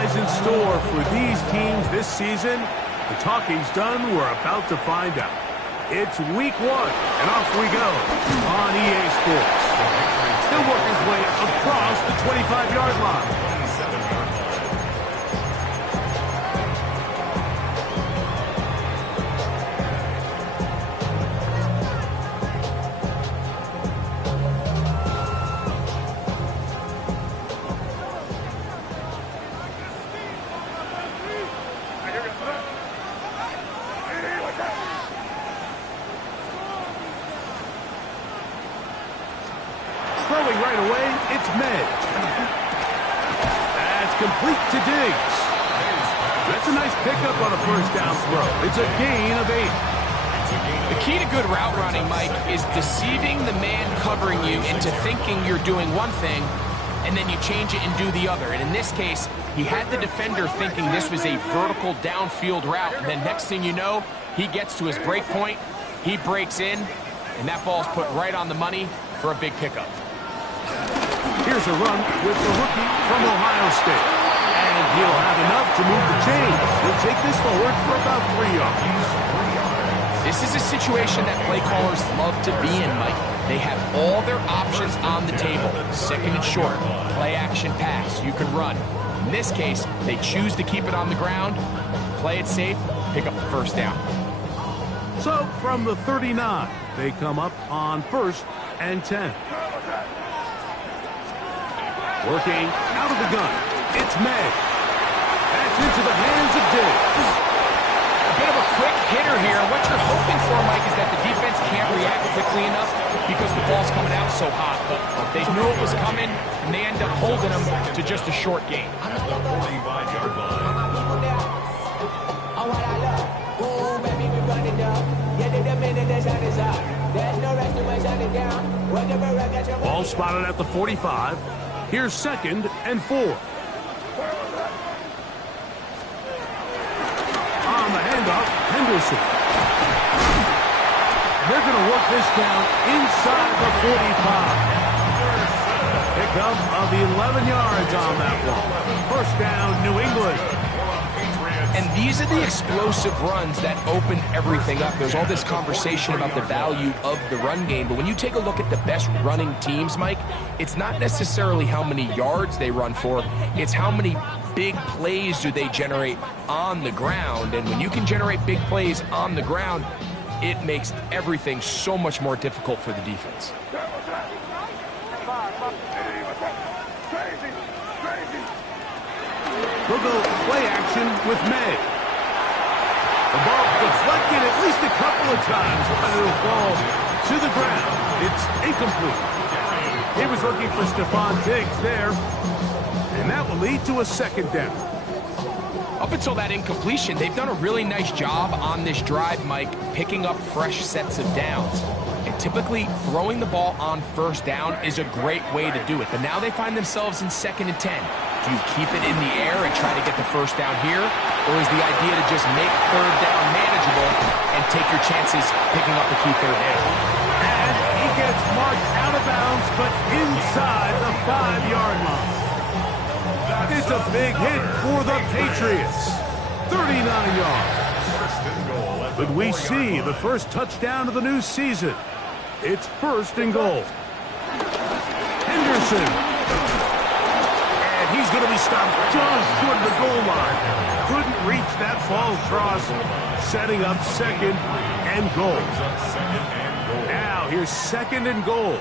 lies in store for these teams this season? The talking's done. We're about to find out. It's week 1, and off we go on EA Sports. He'll work his way across the 25-yard line. Throwing right away, it's Med. That's complete to Diggs. That's a nice pickup on a first down throw. It's a gain of 8. The key to good route running, Mike, is deceiving the man covering you into thinking you're doing one thing, and then you change it and do the other. And in this case, he had the defender thinking this was a vertical downfield route, and then next thing you know, he gets to his break point, he breaks in, and that ball's put right on the money for a big pickup. Here's a run with the rookie from Ohio State. And he'll have enough to move the chain. He'll take this forward for about 3 yards. This is a situation that play callers love to be in, Mike. They have all their options on the table. Second and short, play action pass, you can run. In this case, they choose to keep it on the ground, play it safe, pick up the first down. So from the 39, they come up on 1st and 10. Working out of the gun, it's May. That's into the hands of Diggs. A bit of a quick hitter here. What you're hoping for, Mike, is that the defense can't react quickly enough because the ball's coming out so hot. But they knew it was coming, and they end up holding them to just a short gain. Ball spotted at the 45. Here's 2nd and 4. On the handoff, Henderson. They're going to work this down inside the 45. Pickup of 11 yards on that one. First down, New England. And these are the explosive runs that open everything up. There's all this conversation about the value of the run game, but when you take a look at the best running teams, Mike, it's not necessarily how many yards they run for, it's how many big plays do they generate on the ground. And when you can generate big plays on the ground, it makes everything so much more difficult for the defense. We'll go play action with May. The ball deflected at least a couple of times, but it'll fall to the ground. It's incomplete. He was looking for Stephon Diggs there, and that will lead to a 2nd down. Up until that incompletion, they've done a really nice job on this drive, Mike, picking up fresh sets of downs. And typically, throwing the ball on 1st down is a great way to do it. But now they find themselves in 2nd and 10. Do you keep it in the air and try to get the 1st down here? Or is the idea to just make 3rd down manageable and take your chances picking up the key 3rd down? And he gets marked out of bounds, but inside the 5-yard line. It's a big hit for the Patriots. 39 yards. But we see the first touchdown of the new season. It's 1st and goal. Henderson. And he's going to be stopped just short of the goal line. Couldn't reach that ball cross. Setting up 2nd and goal. Now here's 2nd and goal.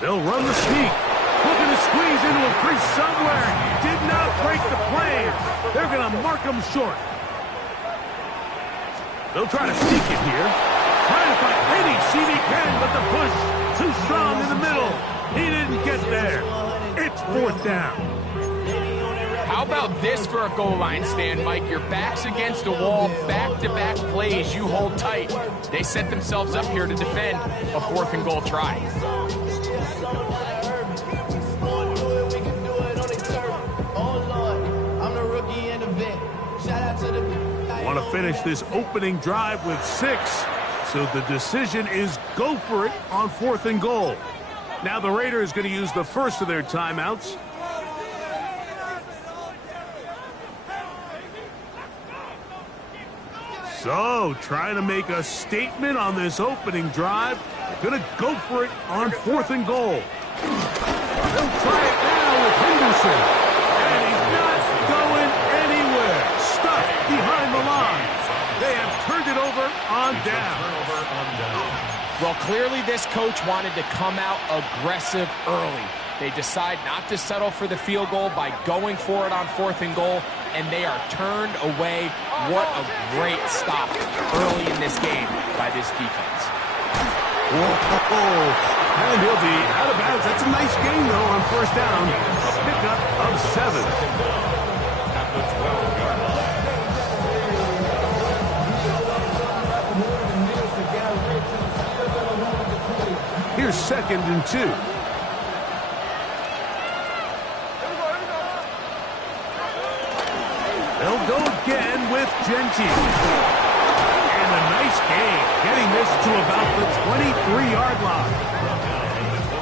They'll run the sneak. Looking to squeeze into a crease somewhere. Did not break the plane. They're going to mark him short. They'll try to sneak it here. Trying to find any seam he can, but the push too strong in the middle. He didn't get there. It's 4th down. How about this for a goal line stand, Mike? Your back's against a wall, back-to-back plays, you hold tight. They set themselves up here to defend a 4th and goal try. Want to finish this opening drive with 6. So the decision is go for it on 4th and goal. Now the Raiders going to use the first of their timeouts. So, trying to make a statement on this opening drive. Gonna go for it on 4th and goal. They'll try it now with Henderson. And he's not going anywhere. Stuck behind the line. They have turned it over on down. Well, clearly this coach wanted to come out aggressive early. They decide not to settle for the field goal by going for it on 4th and goal, and they are turned away. What a great stop early in this game by this defense. Whoa, and he'll be out of bounds. That's a nice gain, though, on 1st down. A pickup of 7. Here's 2nd and 2. They'll go again with Genty. And a nice gain, getting this to about the 23-yard line.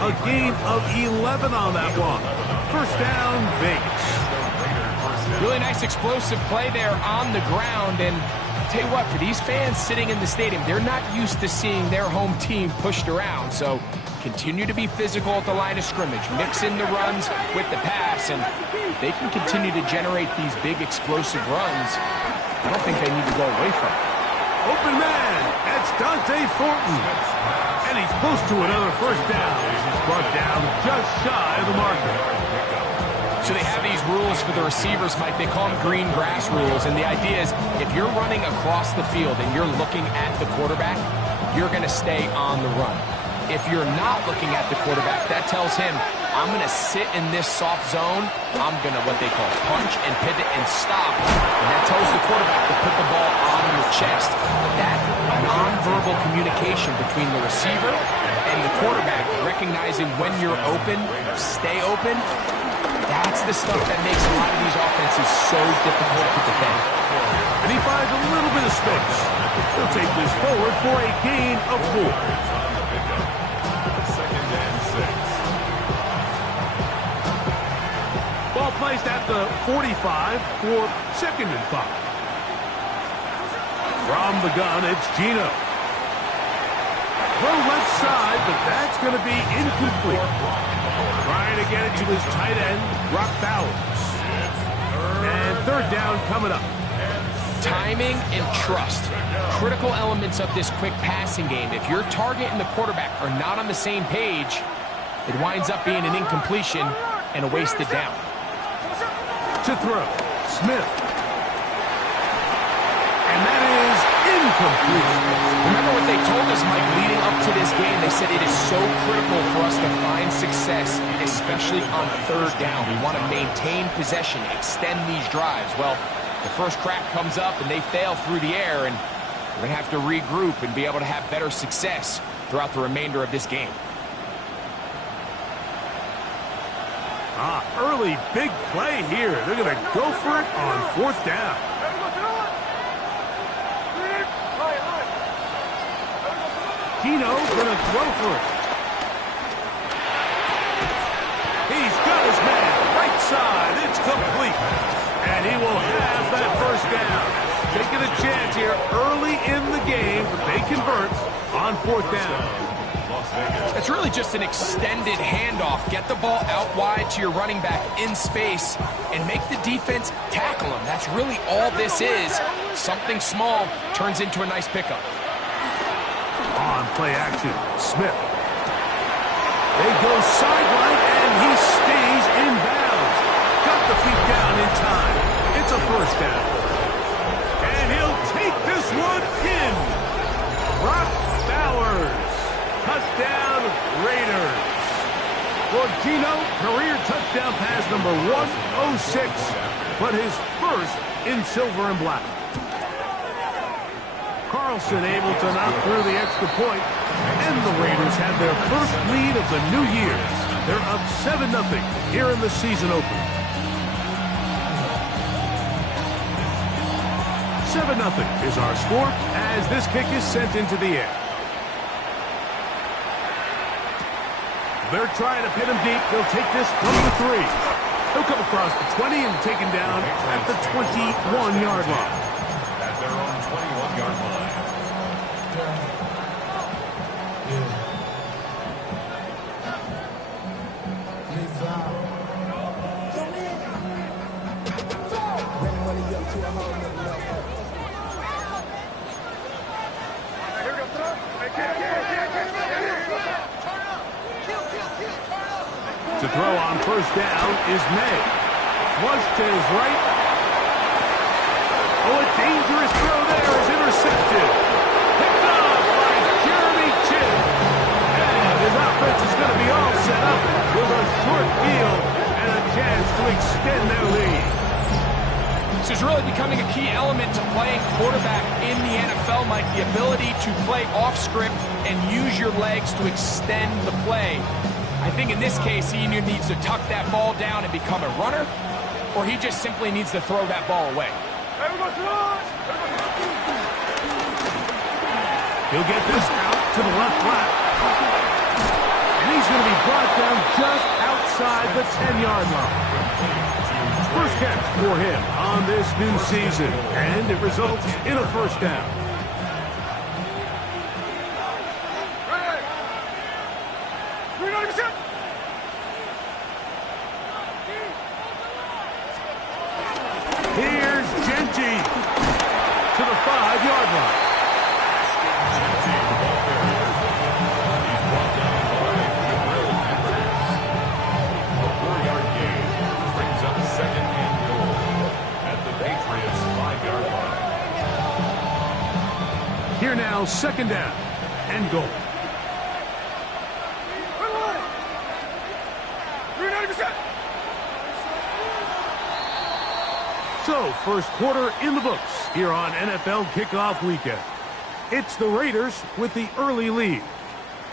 A gain of 11 on that one. 1st down, Vegas. Really nice explosive play there on the ground. And I'll tell you what, for these fans sitting in the stadium, they're not used to seeing their home team pushed around. So continue to be physical at the line of scrimmage. Mix in the runs with the pass, and they can continue to generate these big explosive runs. I don't think they need to go away from it. Open man, that's Dante Thornton. And he's close to another 1st down. He's brought down just shy of the marker. So they have these rules for the receivers, Mike. They call them green grass rules. And the idea is if you're running across the field and you're looking at the quarterback, you're going to stay on the run. If you're not looking at the quarterback, that tells him, I'm going to sit in this soft zone. I'm going to, what they call, punch and pivot and stop. And that tells the quarterback to put the ball on your chest. That nonverbal communication between the receiver and the quarterback, recognizing when you're open, stay open, that's the stuff that makes a lot of these offenses so difficult to defend. And he finds a little bit of space. He'll take this forward for a gain of 4. Ball placed at the 45 for 2nd and 5. From the gun, it's Geno. Throw left side, but that's going to be incomplete. Trying to get it to his tight end, Brock Bowers. And 3rd down coming up. Timing and trust, critical elements of this quick passing game. If your target and the quarterback are not on the same page, it winds up being an incompletion and a wasted down. To throw, Smith. And that is incomplete. Remember what they told us, Mike, leading up to this game. They said it is so critical for us to find success, especially on 3rd down. We want to maintain possession, extend these drives. Well, the first crack comes up and they fail through the air, and we're going to have to regroup and be able to have better success throughout the remainder of this game. Early big play here. They're going to go for it on 4th down. Geno going to throw for it. He's got his man right side. It's complete. And he will have that 1st down. Taking a chance here early in the game. They convert on 4th down. It's really just an extended handoff. Get the ball out wide to your running back in space and make the defense tackle him. That's really all this is. Something small turns into a nice pickup. On play action, Smith. They go sideline, and he stays in bounds. Got the feet down in time. It's a 1st down. And he'll take this one in. Brock Bowers. Touchdown, Raiders. For Geno, career touchdown pass number 106, but his first in silver and black. Carlson able to knock through the extra point, and the Raiders have their first lead of the new year. They're up 7-0 here in the season opener. 7-0 is our score as this kick is sent into the air. They're trying to pin him deep. They'll take this from the 3. He'll come across the 20 and taken down at the 21-yard line. At their own 21-yard To throw on first down is May. Flush to his right. Oh, a dangerous throw there is intercepted. Picked off by Jeremy Chinn. And his offense is going to be all set up with a short field and a chance to extend their lead. This is really becoming a key element to playing quarterback in the NFL, Mike. The ability to play off script and use your legs to extend the play. I think in this case, he either needs to tuck that ball down and become a runner, or he just simply needs to throw that ball away. He'll get this out to the left flat. And he's going to be brought down just outside the 10-yard line. First catch for him on this new season, and it results in a first down. Here's Genty to the 5-yard line. Here now, second down and goal. So, first quarter in the books here on NFL Kickoff Weekend. It's the Raiders with the early lead.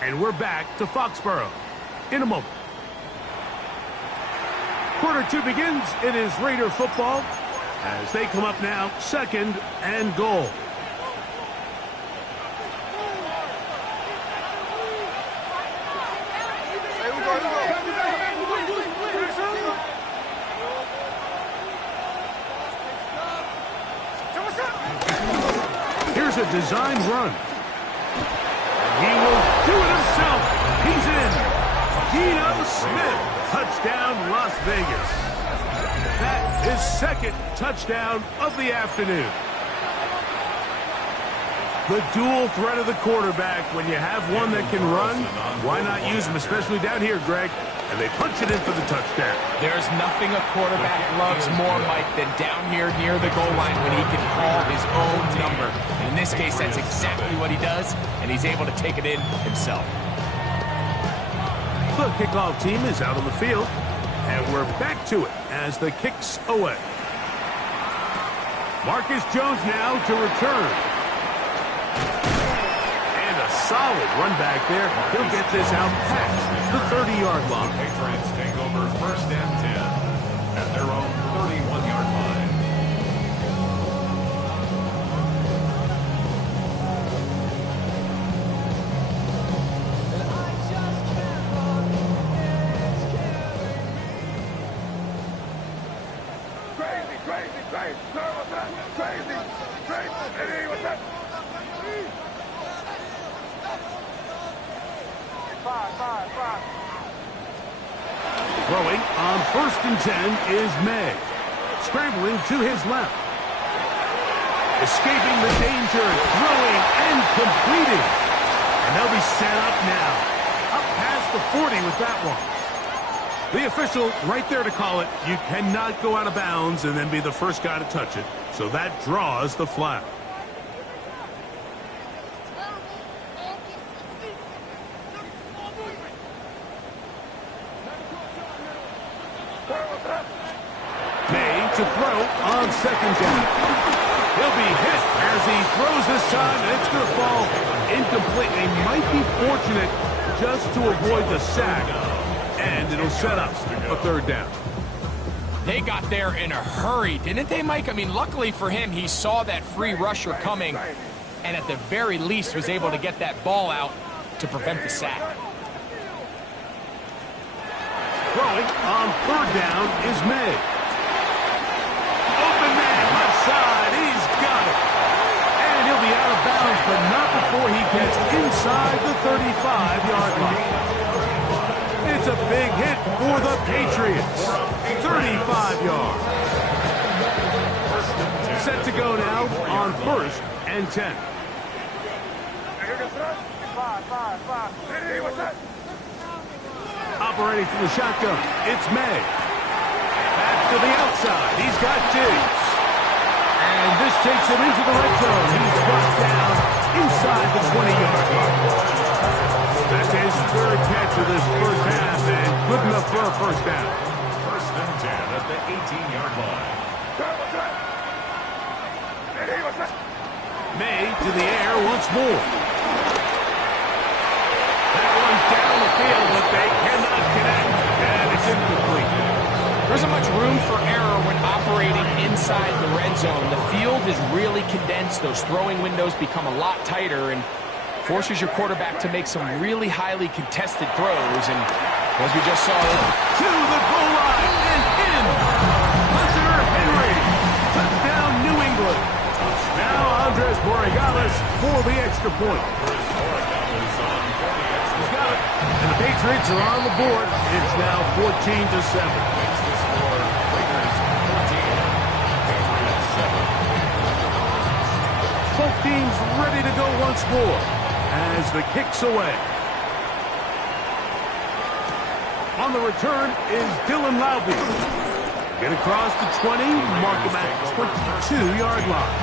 And we're back to Foxborough in a moment. Quarter two begins. It is Raider football as they come up now, second and goal. Here's a designed run. He will do it himself. He's in. Geno Smith. Touchdown, Las Vegas. That is second touchdown of the afternoon. The dual threat of the quarterback. When you have one that can run, why not use him, especially down here, Greg? And they punch it in for the touchdown. There's nothing a quarterback loves more, Mike, than down here near the goal line when he can call his own number. And in this case, that's exactly what he does, and he's able to take it in himself. The kickoff team is out on the field, and we're back to it as the kick's away. Marcus Jones now to return. And a solid run back there. He'll get this out past the 30-yard line. Patriots take over first and 10 at their own 31-yard line. Throwing on first and 10 is May. Scrambling to his left. Escaping the danger, throwing and completing. And they'll be set up now. Up past the 40 with that one. The official right there to call it. You cannot go out of bounds and then be the first guy to touch it. So that draws the flag. May to throw on second down. He'll be hit as he throws this time, and it's going to fall incomplete. They might be fortunate just to avoid the sack, and it'll set up a third down. They got there in a hurry, didn't they, Mike? I mean, luckily for him, he saw that free rusher coming, and at the very least was able to get that ball out to prevent the sack. Throwing on third down is May. Open man, left side, he's got it. And he'll be out of bounds, but not before he gets inside the 35-yard line. It's a big hit for the Patriots. 35 yards. Set to go now on first and 10. Operating from the shotgun, it's May. Back to the outside. He's got Diggs. And this takes him into the red zone. He's brought down inside the 20-yard line. That's his third catch of this first half, and good enough for a first down. First and 10 at the 18-yard line. May to the air once more. That one down the field, but they cannot connect, and it's incomplete. There isn't much room for error when operating inside the red zone. The field is really condensed. Those throwing windows become a lot tighter and forces your quarterback to make some really highly contested throws. And as we just saw, to the goal line and in. Hunter Henry. Touchdown, New England. Now Andres Borregales for the extra point. He's got it. And the Patriots are on the board. It's now 14-7. Both teams ready to go once more as the kick's away. On the return is Dylan Laube. Get across the 20, mark him at 22-yard line.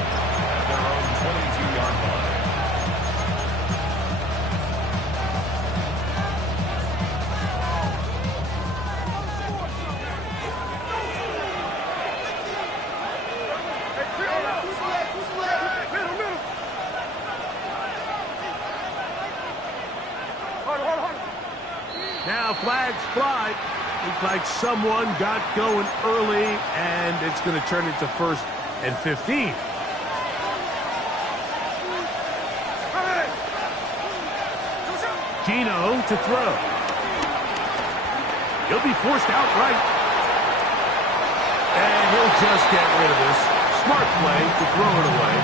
At their own 22-yard line. Now flags fly. Looks like someone got going early, and it's going to turn into 1st and 15. Gino to throw. He'll be forced outright. And he'll just get rid of this. Smart play to throw it away,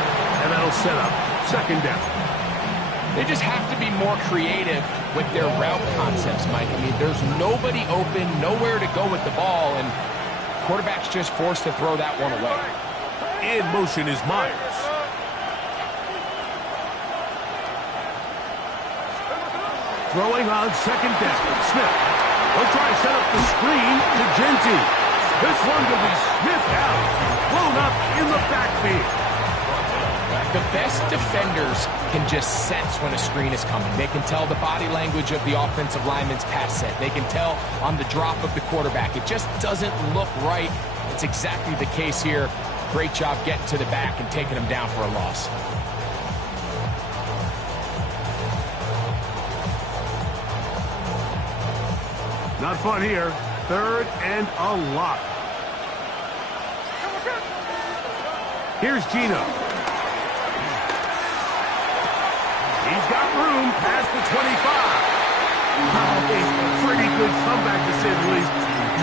and that'll set up 2nd down. they just have to be more creative with their route concepts, Mike. I mean, there's nobody open, nowhere to go with the ball, and quarterback's just forced to throw that one away. In motion is Myers. Throwing on 2nd down. Smith. He'll try to set up the screen to Genty. This one will be sniffed out. Blown up in the backfield. The best defenders can just sense when a screen is coming. They can tell the body language of the offensive lineman's pass set. They can tell on the drop of the quarterback. It just doesn't look right. It's exactly the case here. Great job getting to the back and taking him down for a loss. Not fun here. 3rd and a lot. Here's Gino. He's got room past the 25. A pretty good comeback, to say the least.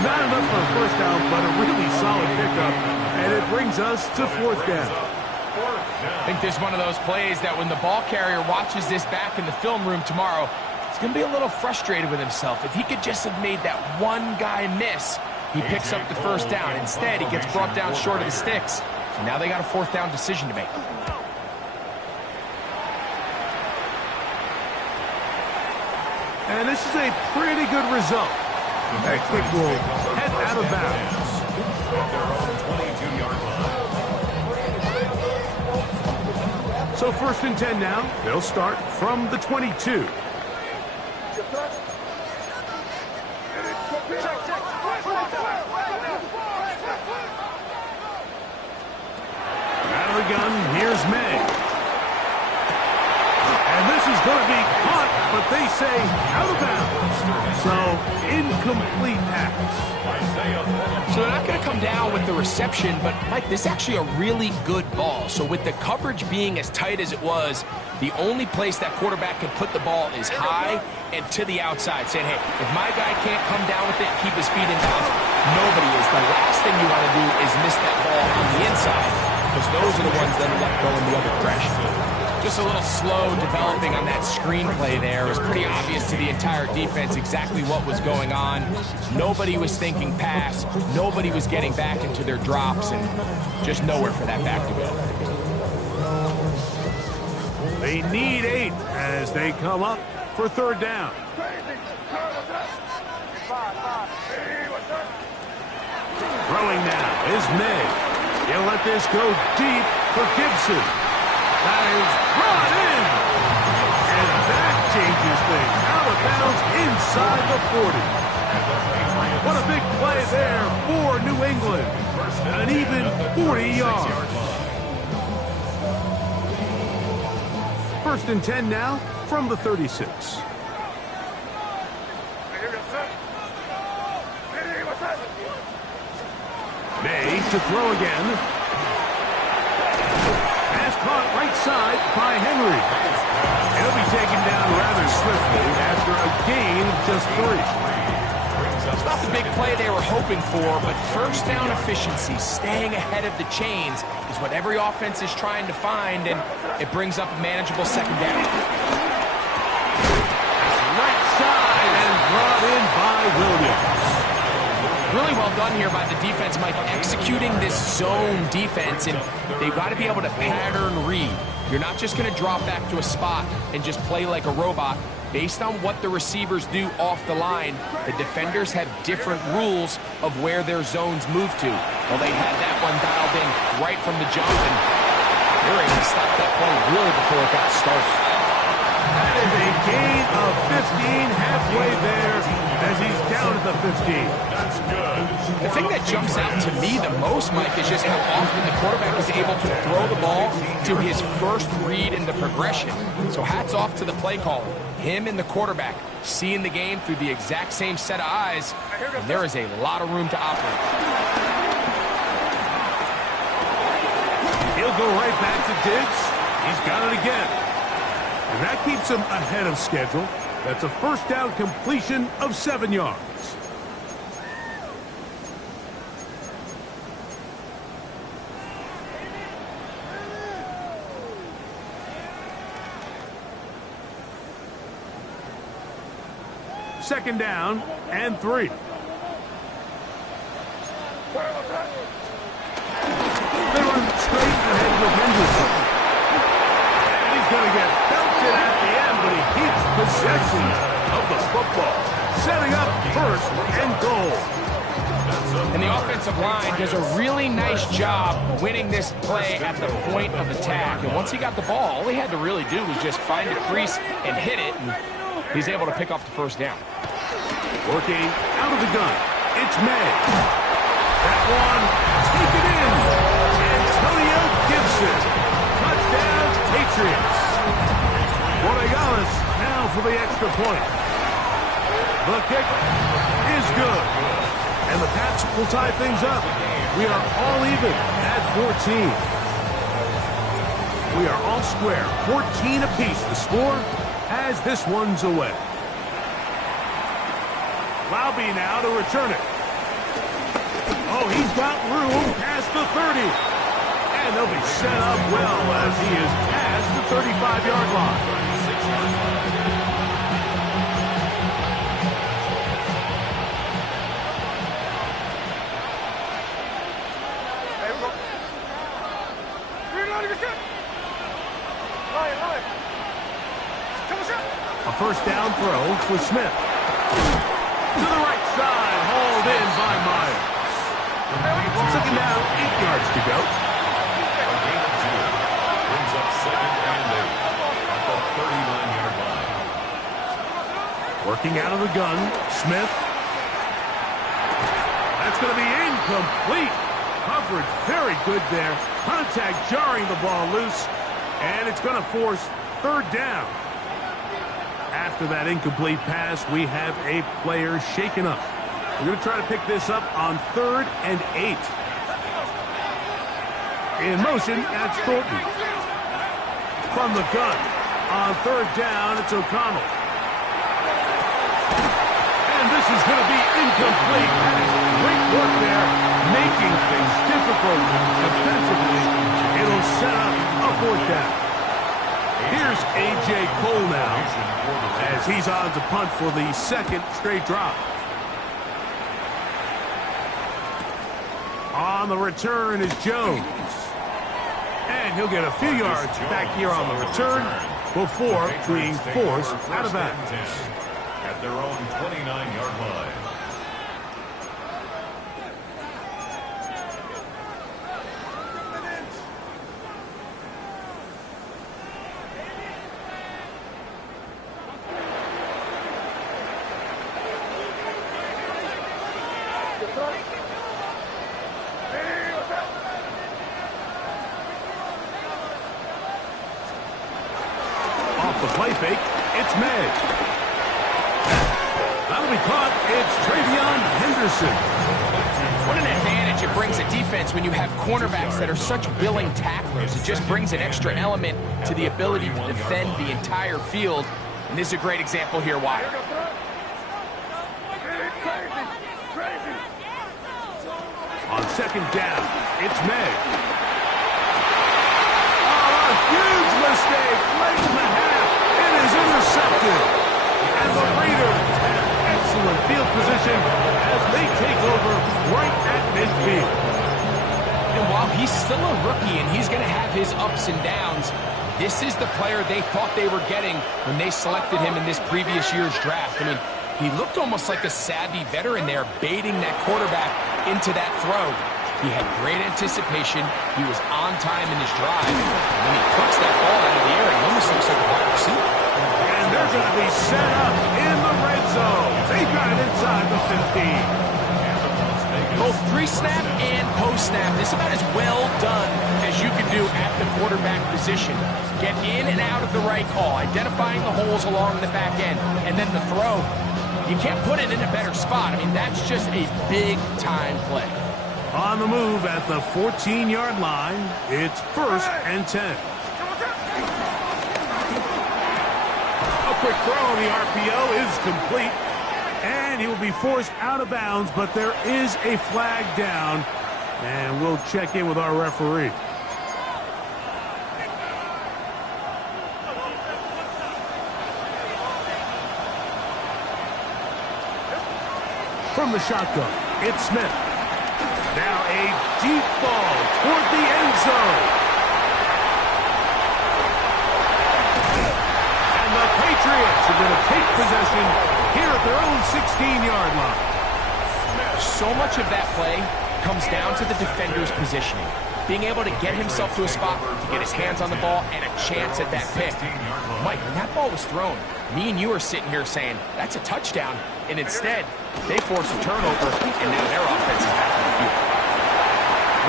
Not enough for a first down, but a really solid pickup. And it brings us to 4th down. I think this is one of those plays that when the ball carrier watches this back in the film room tomorrow, he's going to be a little frustrated with himself. If he could just have made that one guy miss, he picks up the first down. Instead, he gets brought down short of the sticks. So now they got a 4th down decision to make. And this is a pretty good result. That kick will head out of bounds. So 1st and 10 now. They'll start from the 22. Out of the gun, here's May. And this is going to be caught, but they say out of bounds. So, incomplete pass. So they're not going to come down with the reception, but, Mike, this is actually a really good ball. So with the coverage being as tight as it was, the only place that quarterback can put the ball is high and to the outside, saying, hey, if my guy can't come down with it and keep his feet in bounds, nobody is. The last thing you want to do is miss that ball on the inside, because those are the ones that are left going the other direction. Just a little slow developing on that screenplay there. It was pretty obvious to the entire defense exactly what was going on. Nobody was thinking pass. Nobody was getting back into their drops, and just nowhere for that back to go. They need 8 as they come up for 3rd down. Throwing now is May. He'll let this go deep for Gibson. That is brought in. And that changes things. Out of bounds inside the 40. What a big play there for New England. An even 40 yards. First and 10 now from the 36. May to throw again. Pass caught right side by Henry. He'll be taken down rather swiftly after a gain of just 3. It's not the big play they were hoping for, but first down efficiency, staying ahead of the chains, is what every offense is trying to find, and it brings up a manageable second down. Right side and brought in by Williams. Really well done here by the defense, Mike, executing this zone defense, and they've got to be able to pattern read. You're not just going to drop back to a spot and just play like a robot. Based on what the receivers do off the line, the defenders have different rules of where their zones move to. Well, they had that one dialed in right from the jump, and they were able to stop that play really before it got started. That is a gain of 15 halfway there as he's down at the 15. That's good. The thing that jumps out to me the most, Mike, is just how often the quarterback is able to throw the ball to his first read in the progression. So hats off to the play caller. Him and the quarterback seeing the game through the exact same set of eyes, and there is a lot of room to operate. He'll go right back to Diggs. He's got it again. And that keeps him ahead of schedule. That's a first down completion of 7 yards. Second down and 3. They run straight ahead with Henderson. And he's going to get belted at the end, but he keeps possession of the football. Setting up first and goal. And the offensive line does a really nice job winning this play at the point of attack. And once he got the ball, all he had to really do was just find a crease and hit it, and he's able to pick up the first down. Working out of the gun, it's May. That one, taken in. Antonio Gibson. Touchdown, Patriots. Borregales now for the extra point. The kick is good. And the Pats will tie things up. We are all even at 14. We are all square, 14 apiece. The score as this one's away. Laube now to return it. Oh, he's got room past the 30. And they'll be set up well as he is past the 35-yard line. A first down throw for Smith. To the right side, hauled in by Myers. Second down, 8 yards to go. Brings up second and 8 at the 39-yard line. Working out of the gun, Smith. That's going to be incomplete. Coverage very good there. Contact jarring the ball loose, and it's going to force third down. After that incomplete pass, we have a player shaken up. We're going to try to pick this up on 3rd and 8. In motion, that's Thornton. From the gun, on 3rd down, it's O'Connell. And this is going to be incomplete. That is great work there, making things difficult defensively. It'll set up a 4th down. Here's A.J. Cole now, as he's on to punt for the second straight drive. On the return is Jones. And he'll get a few yards back here on the return before being forced out of bounds. At their own 29-yard line. Off the play fake, it's Meg. That'll be caught. It's Travion Henderson. What an advantage it brings a defense when you have cornerbacks that are such willing tacklers. It just brings an extra element to the ability to defend the entire field. And this is a great example here why. On second down, it's Meg. Oh, a huge mistake late in the half. It is intercepted. And the Raiders have excellent field position as they take over right at midfield. And while he's still a rookie and he's going to have his ups and downs, this is the player they thought they were getting when they selected him in this previous year's draft. I mean, he looked almost like a savvy veteran there, baiting that quarterback into that throw. He had great anticipation. He was on time in his drive. And when he puts that ball out of the air, he almost looks like a wide receiver. And they're going to be set up in the red zone. They've got it inside the 15. Both pre-snap and post-snap, this is about as well done as you can do at the quarterback position. Get in and out of the right call, identifying the holes along the back end, and then the throw. You can't put it in a better spot. I mean, that's just a big-time play. On the move at the 14-yard line, it's 1st and 10. A quick throw on the RPO is complete. And he will be forced out of bounds, but there is a flag down. And we'll check in with our referee. From the shotgun, it's Smith. Now a deep ball toward the end zone. And the Patriots are going to take possession here at their own 16-yard line. So much of that play comes down to the defender's positioning. Being able to get himself to a spot, to get his hands on the ball, and a chance at that pick. Mike, when that ball was thrown, me and you are sitting here saying, that's a touchdown. And instead, they force a turnover, and now their offense is back in the field.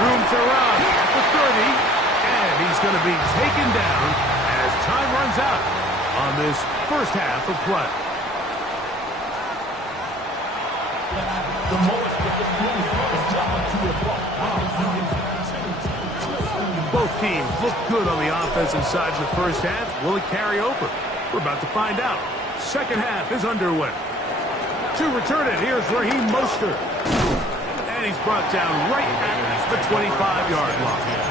Room to run at the 30, and he's going to be taken down as time runs out on this first half of play. Both teams look good on the offensive side in the first half. Will it carry over? We're about to find out. Second half is underway. To return it, here's Raheem Mostert. And he's brought down right at the 25-yard line.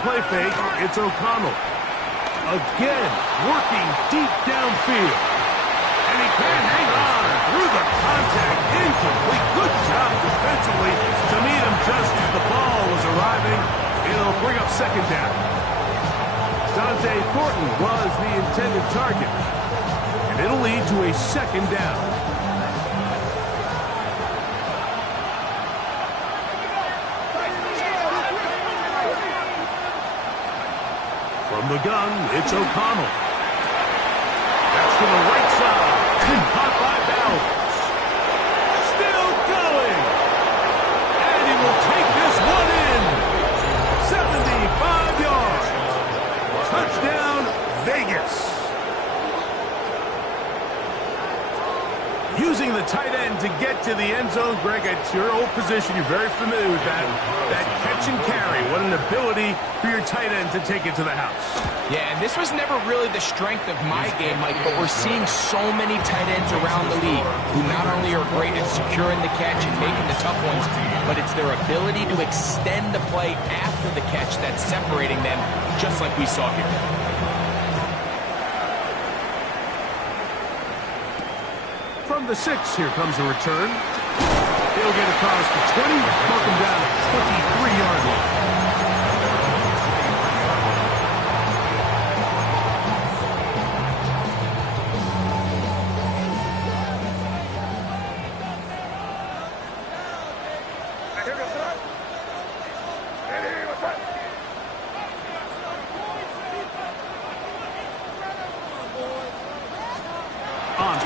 Play fake, it's O'Connell. Again, working deep downfield. And he can't hang on through the contact. Incomplete. Good job defensively to meet him just as the ball was arriving. It'll bring up second down. Dante Thornton was the intended target. And it'll lead to a second down. From the gun, it's O'Connell. That's to the right side. Caught by Bowers. Still going. And he will take this one in. 75 yards. Touchdown, Vegas. Using the tight end to get to the end zone, Greg, it's your old position. You're very familiar with that. That catch and carry. What an ability for your tight end to take it to the house. Yeah, and this was never really the strength of my game, Mike, but we're seeing so many tight ends around the league who not only are great at securing the catch and making the tough ones, but it's their ability to extend the play after the catch that's separating them, just like we saw here. From the 6, here comes a return. He'll get across the 20, mark him down at 23-yard line.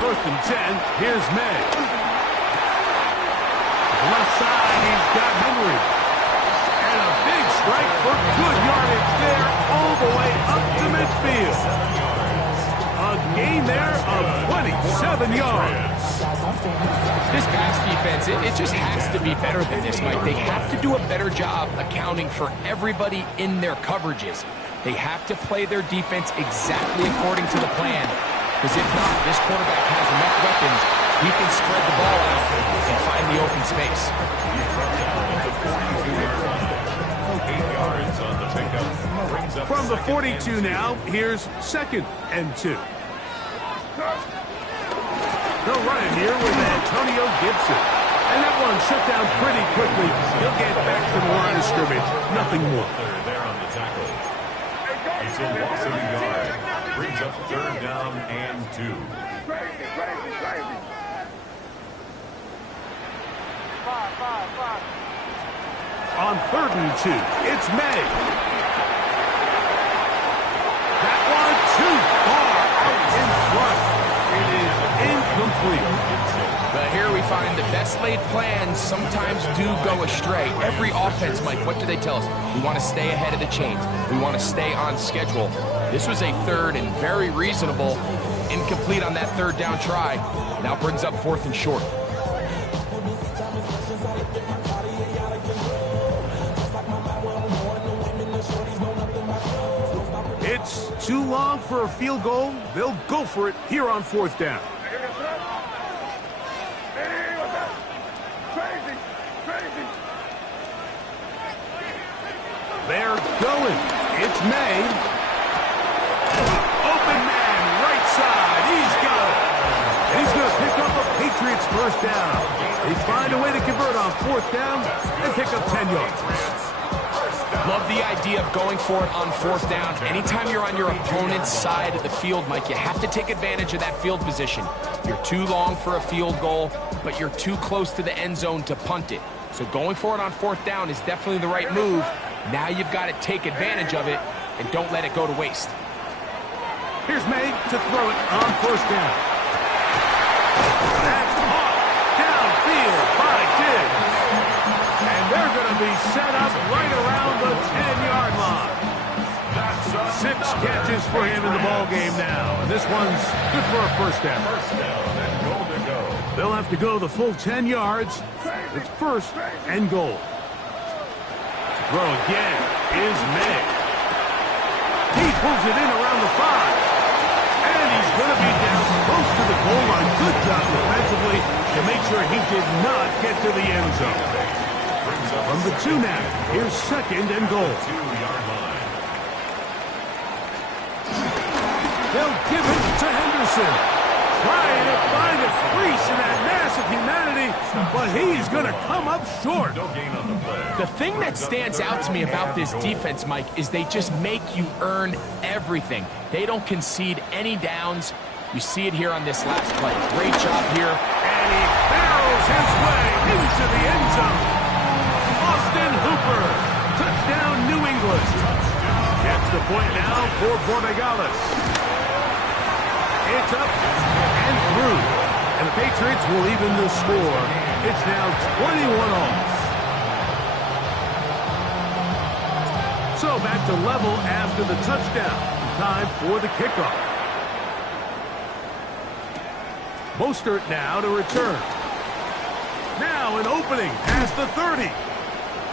first and 10. Here's May. Left side, he's got Henry. And a big strike for good yardage there all the way up to midfield. A gain there of 27 yards. This pass defense, it just has to be better than this, Mike. They have to do a better job accounting for everybody in their coverages. They have to play their defense exactly according to the plan. Because if not, this quarterback has enough weapons, he can spread the ball out and find the open space. 8 yards on the pickup. Brings up From the 42 now, here's second and 2. They'll run it here with Antonio Gibson. And that one shut down pretty quickly. He'll get back to the line of scrimmage. Nothing more. They're there on the tackle. It's a loss of a yard. Brings up third down and 2. On third and 2, it's May. That one too far out in front. It is incomplete. But here we find the best laid plans sometimes do go astray. Every offense, Mike, what do they tell us? We want to stay ahead of the chains. We want to stay on schedule. This was a third and very reasonable. Incomplete on that third down try. Now brings up fourth and short. It's too long for a field goal. They'll go for it here on fourth down. They're going. It's May. Open man, right side. He's got it. He's going to pick up a Patriots first down. They find a way to convert on fourth down and pick up 10 yards. Love the idea of going for it on fourth down. Anytime you're on your opponent's side of the field, Mike, you have to take advantage of that field position. You're too long for a field goal, but you're too close to the end zone to punt it. So going for it on fourth down is definitely the right move. Now you've got to take advantage of it and don't let it go to waste. Here's May to throw it on first down. That's caught downfield by Diggs. And they're going to be set up right around the 10-yard line. 6 catches for him in the ball game now. And this one's good for a first down. And goal to go. They'll have to go the full 10 yards. It's first and goal. Throw again is May. He pulls it in around the 5. And he's going to be down close to the goal line. Good job defensively to make sure he did not get to the end zone. From the 2 now, here's second and goal. 2-yard line. They'll give it to Henderson. Trying to find a crease in that mass of humanity, but he's going to come up short. No gain on the play. The thing that stands out to me about this defense, Mike, is they just make you earn everything. They don't concede any downs. You see it here on this last play. Great job here. And he barrels his way into the end zone. Austin Hooper, touchdown New England. Gets the point now for Borregales. It's up and through. And the Patriots will even the score. It's now 21 all. So back to level after the touchdown. Time for the kickoff. Mostert now to return. Now an opening past the 30.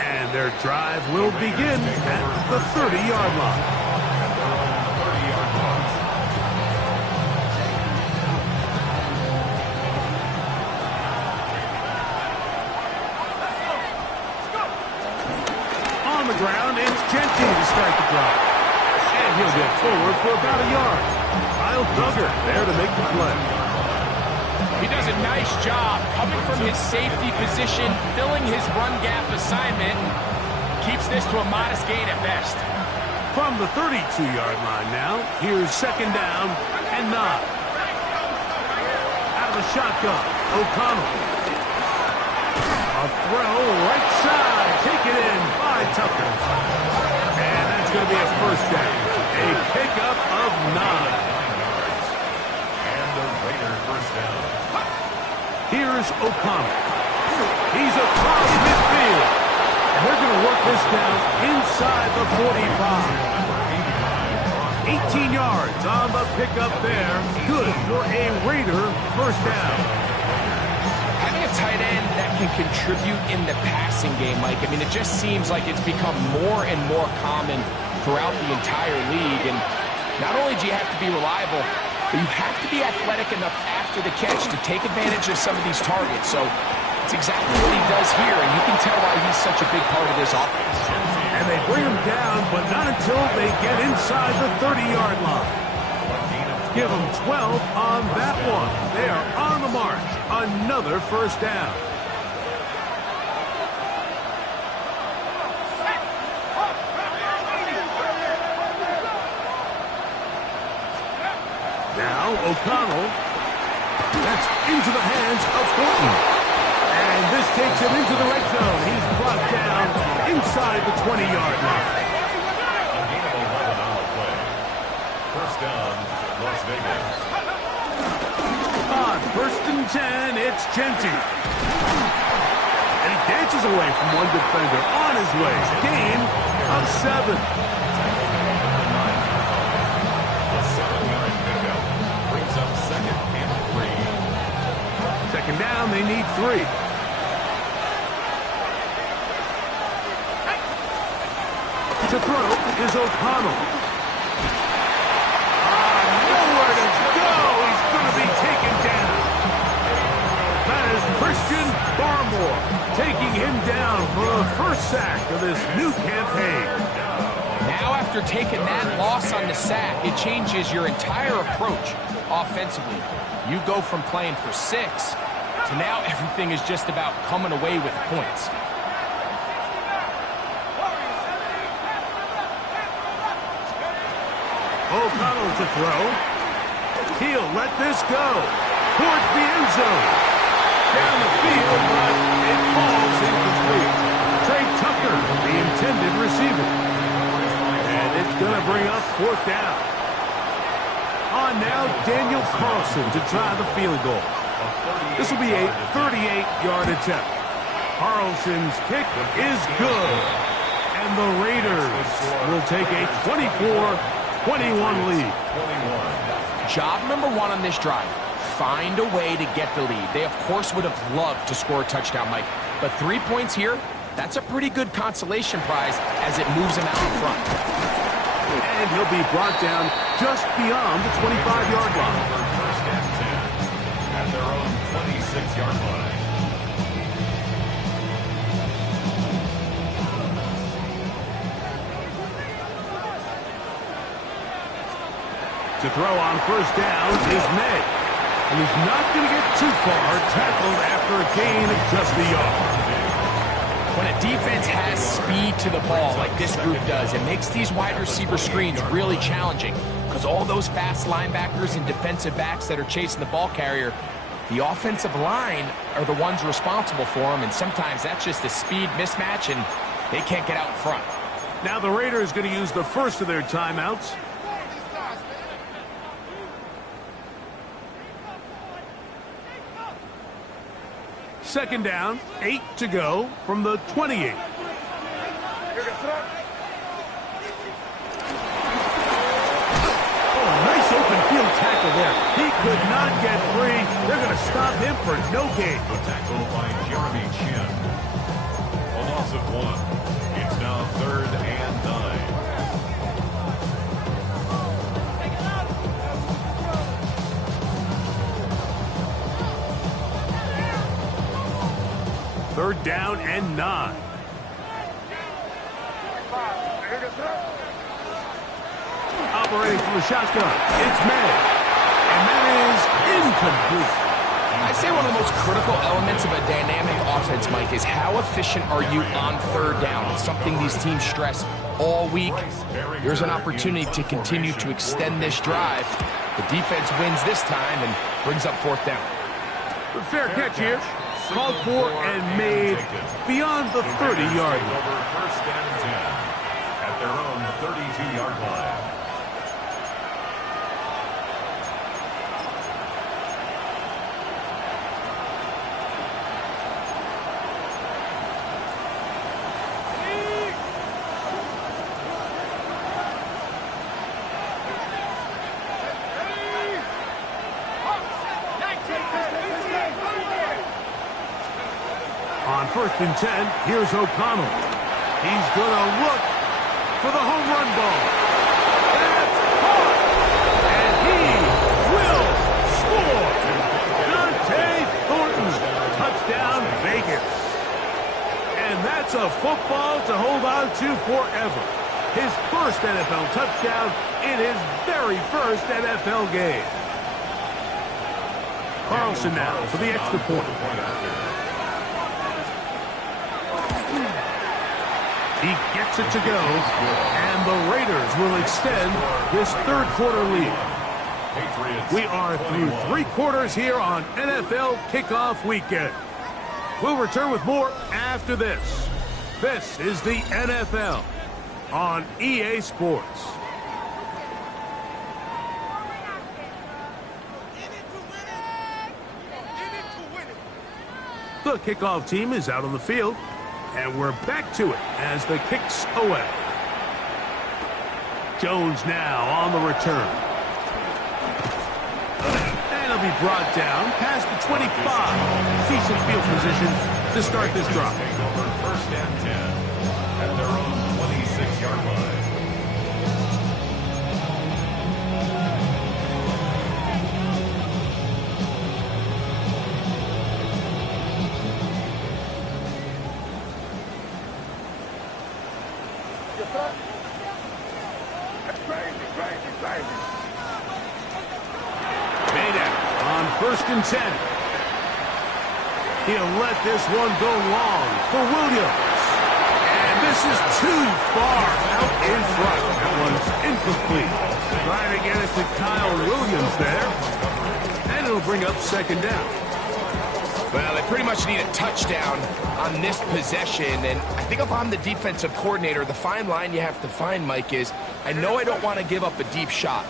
And their drive will begin at the 30-yard line. On the ground, it's Genty to start the drive. And he'll get forward for about a yard. Kyle Duggar there to make the play. He does a nice job coming from his safety position, filling his run gap assignment. Keeps this to a modest gain at best. From the 32-yard line now, here's second down and 9. Out of the shotgun, O'Connell. A throw right side, taken in by Tucker. And that's going to be a first down. A pickup of 9. And the Raiders another first down. Here's O'Connell. He's across midfield. And they're going to work this down inside the 45. 18 yards on the pickup there. Good for a Raider first down. Having a tight end that can contribute in the passing game, Mike, I mean, it just seems like it's become more and more common throughout the entire league. And not only do you have to be reliable, but you have to be athletic enough after the catch to take advantage of some of these targets. So it's exactly what he does here, and you can tell why he's such a big part of this offense. And they bring him down, but not until they get inside the 30-yard line. Give them 12 on that one. They are on the march. Another first down. Now O'Connell. That's into the hands of Thornton. And this takes him into the red zone. He's brought down inside the 20-yard line. A gain of 11 on the play. First down, Las Vegas. On first and 10, it's Genty. And he dances away from one defender on his way. Gain of 7. A 7-yard pickup brings up second and 3. Second down, they need 3. To throw is O'Connell. Nowhere to go. He's going to be taken down. That is Christian Barmore taking him down for the first sack of this new campaign. Now after taking that loss on the sack, it changes your entire approach offensively. You go from playing for 6 to now everything is just about coming away with points. O'Connell to throw. He'll let this go towards the end zone. Down the field, but it falls incomplete. Trey Tucker, the intended receiver. And it's going to bring up fourth down. On now, Daniel Carlson to try the field goal. This will be a 38-yard attempt. Carlson's kick is good. And the Raiders will take a 24-21 lead. Job number 1 on this drive, find a way to get the lead. They, of course, would have loved to score a touchdown, Mike. But 3 points here, that's a pretty good consolation prize as it moves him out in front. And he'll be brought down just beyond the 25-yard line. First and 10 at their own 26-yard line. To throw on first down is May. And he's not going to get too far, tackled after a gain of just a yard. When a defense has speed to the ball like this group does, it makes these wide receiver screens really challenging because all those fast linebackers and defensive backs that are chasing the ball carrier, the offensive line are the ones responsible for them, and sometimes that's just a speed mismatch, and they can't get out in front. Now the Raiders going to use the first of their timeouts. Second down, 8 to go from the 28. Oh, nice open field tackle there. He could not get free. They're going to stop him for no gain. The tackle by Jeremy Chin. A loss of 1. It's now 3rd and 9. Third down and 9. Operating from the shotgun, it's May. And that is incomplete. I'd say one of the most critical elements of a dynamic offense, Mike, is how efficient are you on third down? It's something these teams stress all week. Here's an opportunity to continue to extend this drive. The defense wins this time and brings up fourth down. Fair catch here. Called for and made beyond the 30-yard line. Over first and 10 at their own 32-yard line. first and 10, here's O'Connell. He's going to look for the home run ball. That's caught. And he will score. Dante Thornton. Touchdown, Vegas. And that's a football to hold on to forever. His first NFL touchdown in his very first NFL game. Carlson now for the extra point. He gets it to go, and the Raiders will extend this third quarter lead. We are through 3 quarters here on NFL Kickoff Weekend. We'll return with more after this. This is the NFL on EA Sports. The kickoff team is out on the field, and we're back to it as the kick's away. Jones now on the return. And he'll be brought down past the 25. Decent field position to start this drive. First and 10 at their own 26-yard line. First and 10. He'll let this one go long for Williams. And this is too far out in front. That one's incomplete. Trying to get it to Kyle Williams there. And it'll bring up second down. Well, they pretty much need a touchdown on this possession. And I think if I'm the defensive coordinator, the fine line you have to find, Mike, is I know I don't want to give up a deep shot.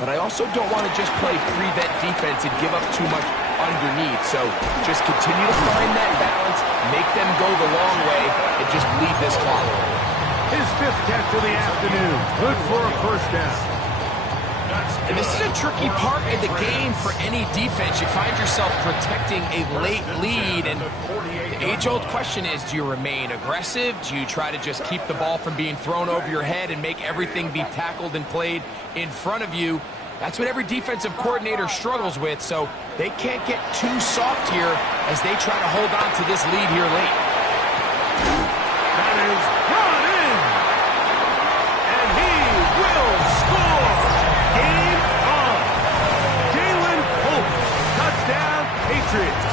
But I also don't want to just play prevent defense and give up too much underneath. So just continue to find that balance, make them go the long way, and just bleed this clock. His 5th catch of the afternoon. Good for a first down. And this is a tricky part of the game for any defense. You find yourself protecting a late lead, and the age-old question is, do you remain aggressive? Do you try to just keep the ball from being thrown over your head and make everything be tackled and played in front of you? That's what every defensive coordinator struggles with, so they can't get too soft here as they try to hold on to this lead here late. That is brought in, and he will score. Game on. Jalen Holtz, touchdown, Patriots.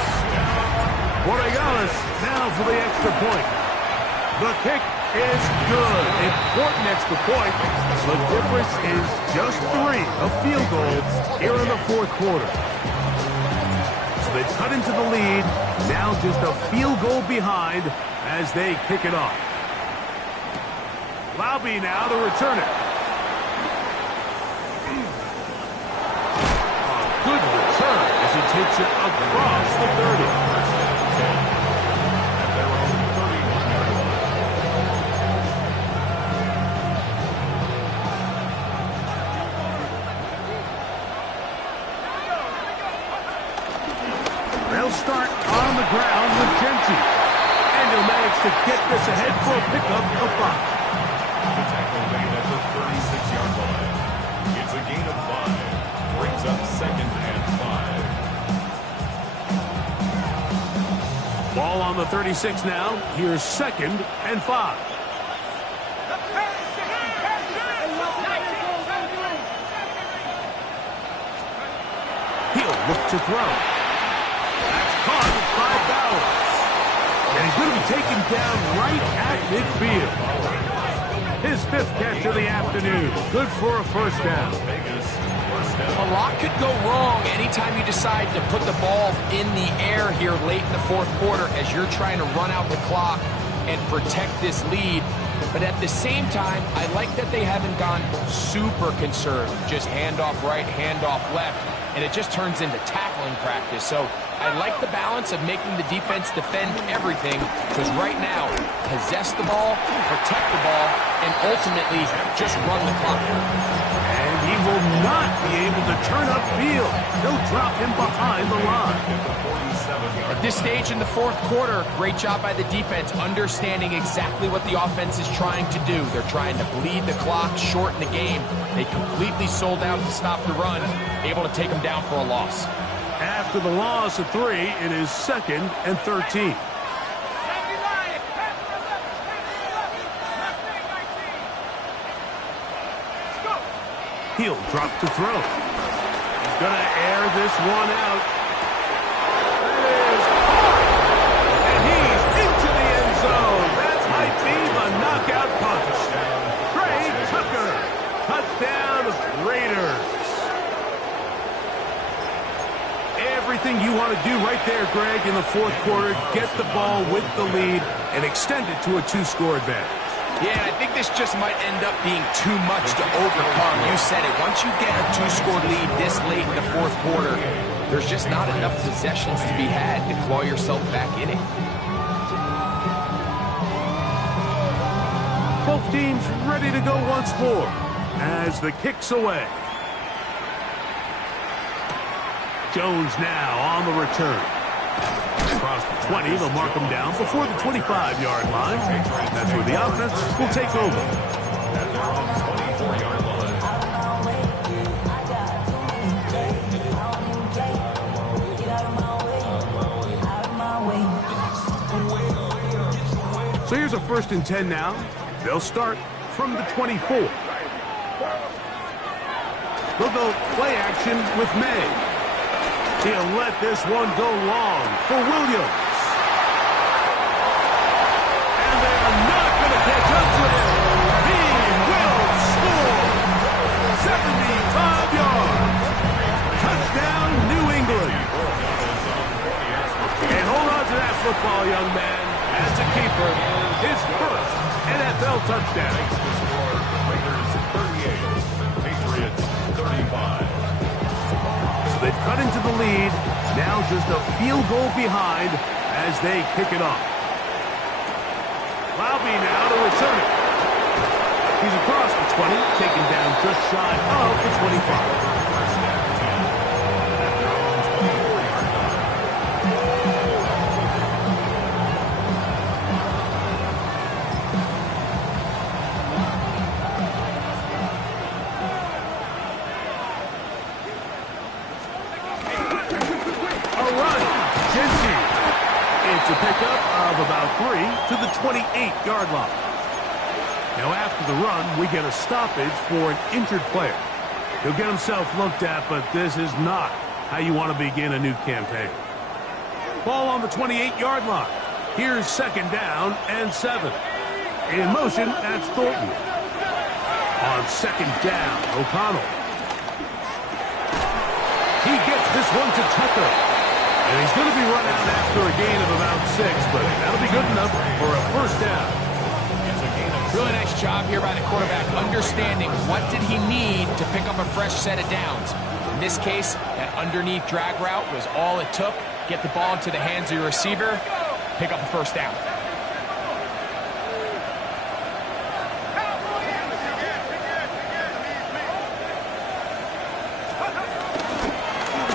Borregales now for the extra point. The kick is good. Important extra point. The difference is just 3, a field goal here in the fourth quarter. So they've cut into the lead. Now just a field goal behind as they kick it off. Laube now to return it. A good return as he takes it across the 30. Start on the ground with Genty. And he'll manage to get this ahead for a pickup of 5. The tackle made at the 36-yard line. It's a gain of 5. Brings up second and 5. Ball on the 36 now. Here's second and 5. He'll look to throw. Caught by Bowers. And he's going to be taken down right at midfield. His 5th catch of the afternoon. Good for a first down. A lot could go wrong anytime you decide to put the ball in the air here late in the fourth quarter as you're trying to run out the clock and protect this lead. But at the same time, I like that they haven't gone super conservative. Just handoff right, handoff left, and it just turns into tackling practice. So I like the balance of making the defense defend everything, because right now, possess the ball, protect the ball, and ultimately just run the clock. And he will not be able to turn upfield. They'll drop him behind the line. At this stage in the fourth quarter, great job by the defense, understanding exactly what the offense is trying to do. They're trying to bleed the clock, shorten the game. They completely sold out to stop the run, able to take them down for a loss. After the loss of 3, it is 2nd and 13. He'll drop to throw. He's going to air this one out. It is caught. And he's into the end zone. That might be the knockout punch. Trey Tucker. Touchdown, Raiders. Everything you want to do right there, Greg, in the fourth quarter. Get the ball with the lead and extend it to a 2-score advantage. Yeah, I think this just might end up being too much to overcome. You said it. Once you get a 2-score lead this late in the fourth quarter, there's just not enough possessions to be had to claw yourself back in it. Both teams ready to go once more as the kick's away. Jones now on the return. Across the 20, they'll mark him down before the 25-yard line. That's where the offense will take over. And they're on the 24-yard line. So here's a 1st and 10 now. They'll start from the 24. They'll go play action with May. He'll let this one go long for Williams. And they're not going to catch up to him. He will score. 75 yards. Touchdown, New England. And hold on to that football, young man. As a keeper, his first NFL touchdown. Raiders 38, Patriots 35. They've cut into the lead. Now just a field goal behind as they kick it off. Laube now to return it. He's across the 20, taken down just shy of the 25. A pickup of about 3 to the 28-yard line. Now after the run, we get a stoppage for an injured player. He'll get himself looked at, but this is not how you want to begin a new campaign. Ball on the 28-yard line. Here's 2nd down and 7. In motion, that's Thornton. On 2nd down, O'Connell. He gets this one to Tucker. And he's going to be run out after a gain of about 6, but that'll be good enough for a 1st down. Really nice job here by the quarterback, understanding what did he need to pick up a fresh set of downs. In this case, that underneath drag route was all it took. Get the ball into the hands of your receiver, pick up a 1st down.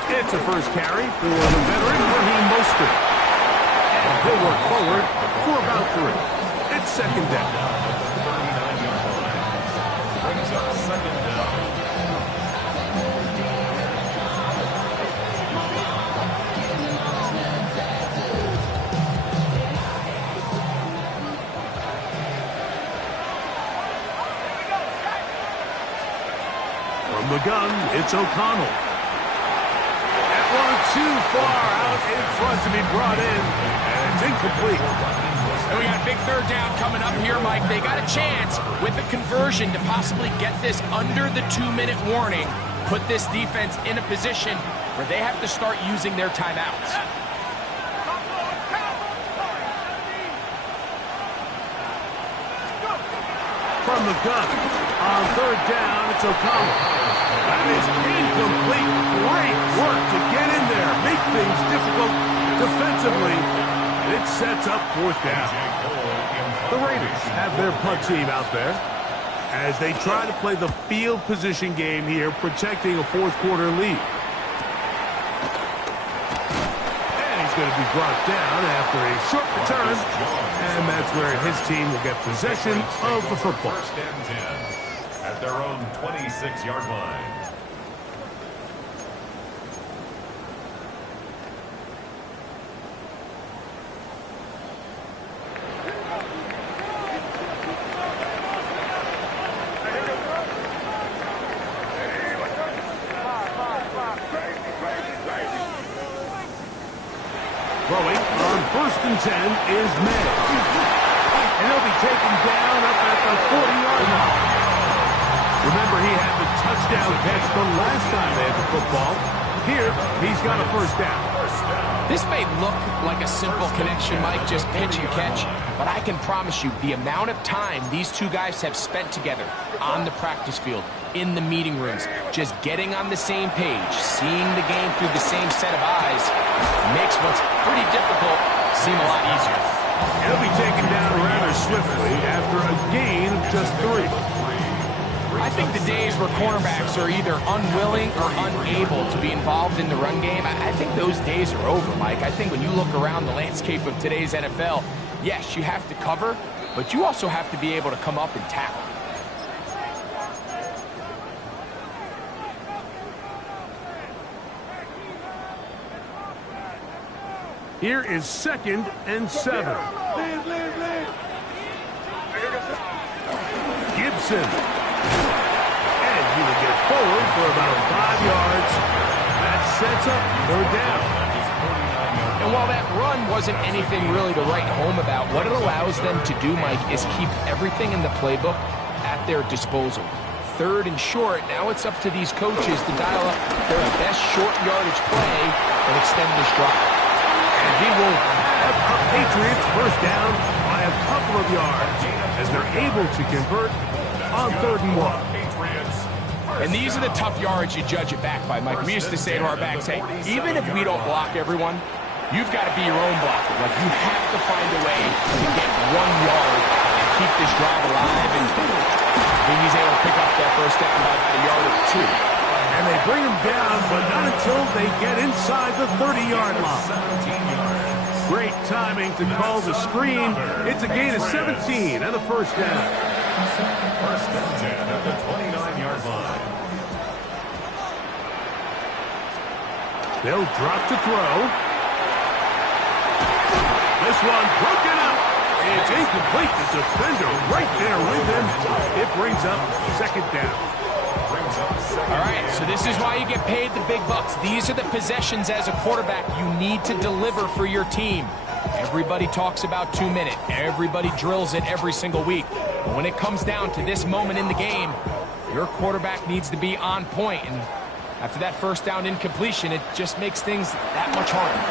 It's a first carry for the veteran, Raheem Mostert. And he'll work forward for about 3. It's 2nd down. Brings up 2nd down. From the gun, it's O'Connell. Too far out in front to be brought in, and it's incomplete. And we got a big 3rd down coming up here, Mike. They got a chance with a conversion to possibly get this under the 2-minute warning, put this defense in a position where they have to start using their timeouts. From the gun, on 3rd down, it's O'Connell. That is incomplete. Great work to get in there, make things difficult defensively. It sets up 4th down. The Raiders have their punt team out there. as they try to play the field position game here, protecting a fourth-quarter lead. And he's going to be brought down after a short return, and that's where his team will get possession of the football. First and 10 at their own 26-yard line. Throwing on first and 10 is May. And he'll be taken down up at the 40-yard line. Remember, he had the touchdown catch the last time they had the football. Here, he's got a first down. This may look like a simple connection, Mike, just pitch and catch, but I can promise you the amount of time these two guys have spent together on the practice field, in the meeting rooms, just getting on the same page, seeing the game through the same set of eyes, makes what's pretty difficult seem a lot easier. He'll be taken down rather swiftly after a gain of just 3. I think the days where cornerbacks are either unwilling or unable to be involved in the run game, I think those days are over, Mike. I think when you look around the landscape of today's NFL, yes, you have to cover, but you also have to be able to come up and tackle. Here is 2nd and 7. Gibson. And he will get forward for about 5 yards. That sets up 3rd down. And while that run wasn't anything really to write home about, what it allows them to do, Mike, is keep everything in the playbook at their disposal. 3rd and short, now it's up to these coaches to dial up their best short yardage play and extend this drive. And he will have a Patriots first down by a couple of yards as they're able to convert on 3rd and 1. And these are the tough yards you judge it back by, Mike. We used to say to our backs, hey, even if we don't block everyone, you've got to be your own blocker. Like, you have to find a way to get 1 yard and keep this drive alive. And I think he's able to pick up that first down by about a yard or 2. And they bring him down, but not until they get inside the 30-yard line. Great timing to call the screen. It's a gain of 17 and a first down. First and 10 at the 29-yard line. They'll drop to throw. This one broken up. It's incomplete. The defender right there with him. It brings up 2nd down. All right, so this is why you get paid the big bucks. These are the possessions as a quarterback you need to deliver for your team. Everybody talks about 2 minute. Everybody drills it every single week. But when it comes down to this moment in the game, your quarterback needs to be on point. And after that first down incompletion, it just makes things that much harder.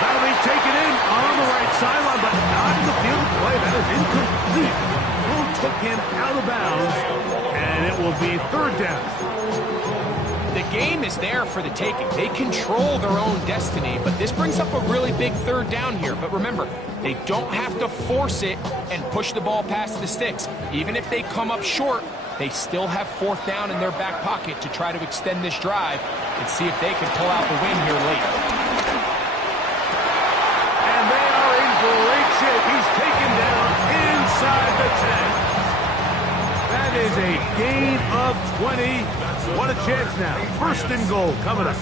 That'll be taken in on the right sideline, but not in the field of play. That is incomplete. Took him out of bounds, and it will be 3rd down. The game is there for the taking. They control their own destiny, but this brings up a really big 3rd down here. But remember, they don't have to force it and push the ball past the sticks. Even if they come up short, they still have 4th down in their back pocket to try to extend this drive and see if they can pull out the win here late. And they are in great shape. He's taken down inside the 10. That is a gain of 20. What a chance now. 1st and goal coming up.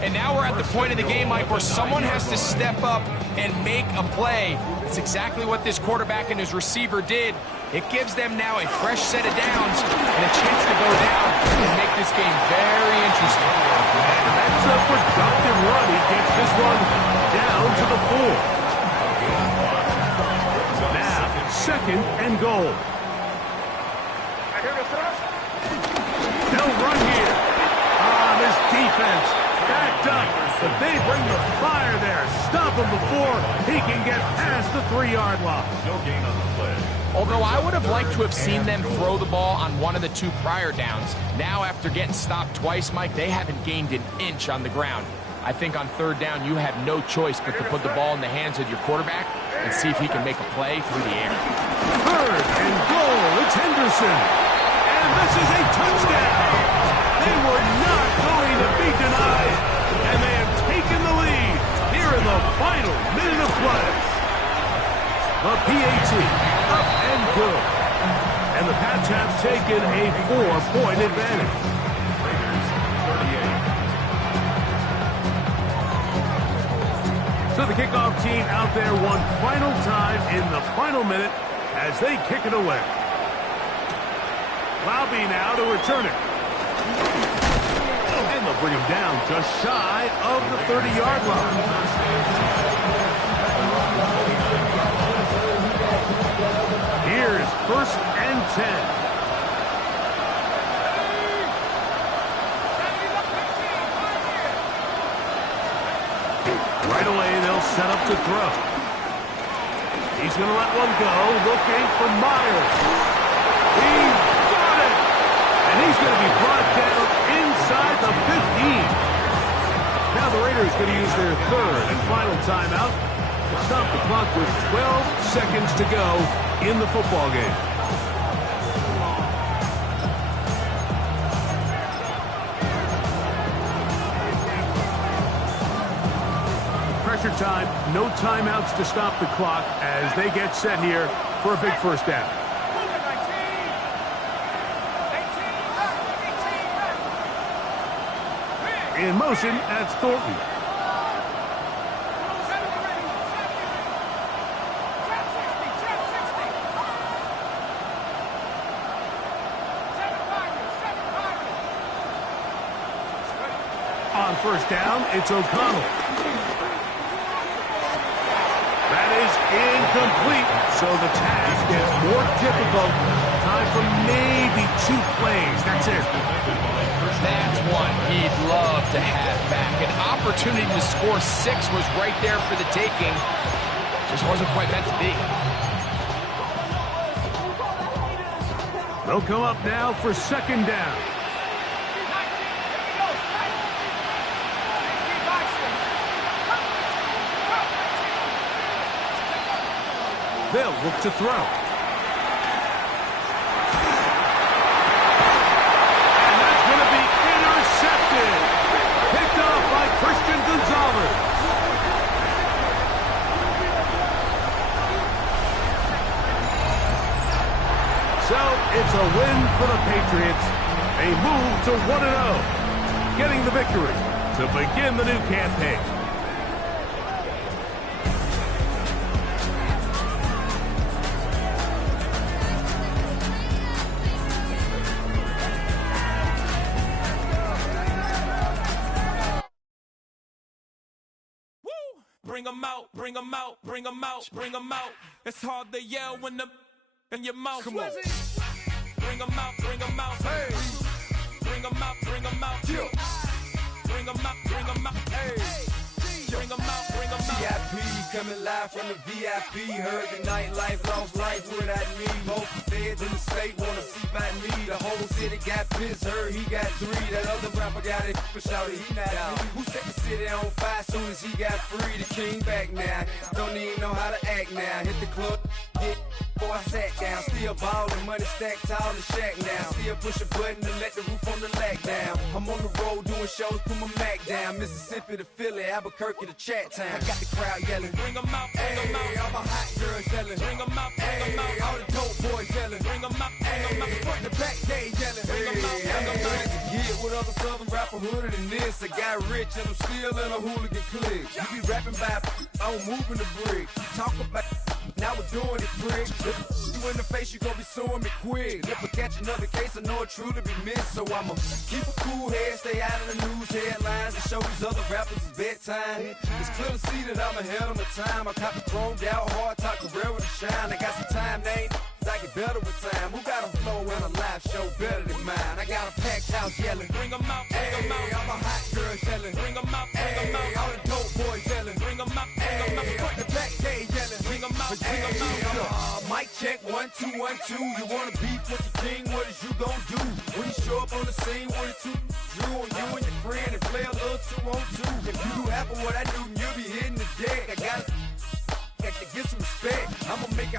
And now we're at the point of the game, Mike, where someone has to step up and make a play. It's exactly what this quarterback and his receiver did. It gives them now a fresh set of downs and a chance to go down and make this game very interesting. And that's a productive run. He gets this one down to the 4. Now, 2nd and goal. They'll run here. This defense backed up, but they bring the fire there. Stop him before he can get past the 3-yard line. No gain on the play. Although I would have liked to have seen them throw the ball on one of the 2 prior downs. Now, after getting stopped twice, Mike, they haven't gained an inch on the ground. I think on 3rd down, you have no choice but to put the ball in the hands of your quarterback and see if he can make a play through the air. 3rd and goal. It's Henderson. And this is a touchdown. They were not going to be denied. And they have taken the lead here in the final minute of play. The PAT up and good. And the Pats have taken a 4-point advantage. So the kickoff team out there one final time in the final minute as they kick it away. Laube now to return it. And they'll bring him down just shy of the 30-yard line. Here's 1st and 10. Right away, they'll set up to throw. He's going to let one go, looking for Myers. He's got it! And he's going to be brought down inside the 15. Now the Raiders going to use their 3rd and final timeout to stop the clock with 12 seconds to go in the football game. Pressure time, no timeouts to stop the clock as they get set here for a big first down. In motion, that's Thornton. On first down, it's O'Connell. That is incomplete, so the task is more difficult. Time for maybe 2 plays. That's it. That's one he'd love to have back. An opportunity to score 6 was right there for the taking. Just wasn't quite meant to be. They'll come up now for 2nd down. They'll look to throw. And that's going to be intercepted. Picked off by Christian Gonzalez. So it's a win for the Patriots. They move to 1-0, getting the victory to begin the new campaign. Bring 'em out, bring 'em out, bring 'em out, bring 'em out. It's hard to yell when the in your mouth. Come on. Bring 'em out, bring 'em out. Hey. Bring 'em out, bring 'em out. Yeah. Bring 'em out, bring 'em out. Hey. Bring 'em out, bring 'em out. VIP coming live from the VIP. Heard the nightlife, lost life without me. Both feds in the state wanna see by me. The whole city got pissed, heard he got 3. That other rapper got it, but shouted he not out. Who set the city on fire soon as he got free? The king back now, don't even know how to act now. Hit the club, get before I sat down. Still ballin', money stacked tall in the shack now. Still push a button to let the roof on the lack down. I'm on the road doing shows, put my Mac down. Mississippi to Philly, Albuquerque to Chat Town. I got the crowd yelling, Bring 'em out, bring 'em out. All my hot girls yelling, Bring 'em out, bring 'em out. all the dope boys yelling, Bring 'em out, bring 'em out. front to back they yelling. Bring 'em out, bring 'em out. It's a hit with other southern rapper hooded than this. I got rich and I'm still in a hooligan clique. You be rapping by, I'm moving the bricks. You talk about, now we're doing it, prick. You in the face, you gon' be suing me quick. If I catch another case, I know it truly be missed. So I'ma keep a cool head, stay out of the news headlines, and show these other rappers it's bedtime. It's clear to see that I'm ahead of my time. I copy chromed out, hard talk, career with a shine. I got some time, name. I get better with time. Who got a flow and a live show better than mine? I got a packed house yelling. Bring 'em out, bring 'em out. All my hot girls yelling. Bring 'em out, bring 'em out. All the dope boys yelling. Bring 'em out, bring 'em out. Front to back they yelling. Bring 'em out, bring 'em out. Mic check 1 2 1 2. You wanna beef with the king? What is you gon' do when you show up on the scene with a 2 Drew on you and your friend and play a little 2 on 2? If you do half of what I do, you'll be hitting the deck. I gotta get some respect.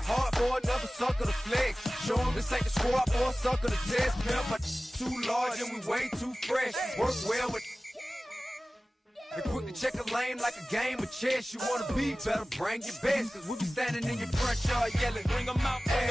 hard for another sucker to flex. Show him this ain't the squad for a sucker to test. Pimp, my too large and we way too fresh. Work well with and quick to check a lane like a game of chess. You wanna be better, bring your best. Cause we be standing in your front yard yelling, Bring 'em out, bring 'em